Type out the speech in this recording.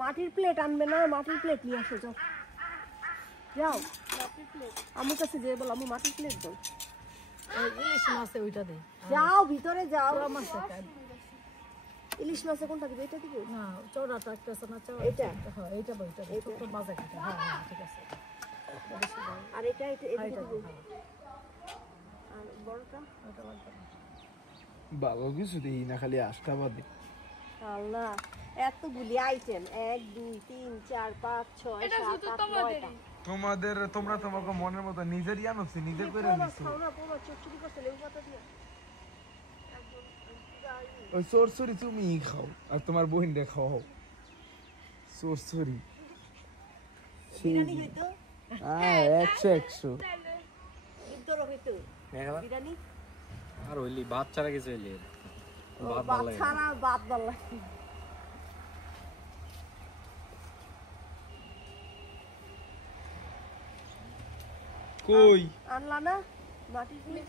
মাটির প্লেট আনবে না, মাটির প্লেট নিয়ে আসো যাও। যাও মাটির প্লেট আমার কাছে যে বল আমি মাটির প্লেট দাও। ইলিশ মাছ ওইটা দে। যাও ভিতরে যাও। মাছ ইলিশ মাছ কোনটা দিবে? এটা দিবে না, চৌড়াটা একটা আছে না, চৌড়া এটা। হ্যাঁ এইটা বইটা ছোট বাজা কাটা। হ্যাঁ হ্যাঁ ঠিক আছে। আর এটা এটা এটা দিবে। আর বড়টা ওটা লাগবে না। ভালো কিছু দিই না, খালি আষ্টাবাদী। আল্লাহ এতগুলি আইটেম 1 2 3 4 5 6 7 8 9টা। তোমরা তোমাকে মনের মতো নিজেরই আনছি, নিজে করে নিছো। খাওনা পোলা চুচুরি করতে লেবু পাতা দিয়ে। ওই সরসরি তুমি খাও আর তোমার বহিনটা খাও। সরসরি বিরিয়ানি হইতো? 100 ইদর হইতো বিরিয়ানি। আর হইলি ভাত ছাড়া কিছু হইলি ভাত ছাড়া ভাত ভালো লাগে। কই আনলা না মাটির প্লেট?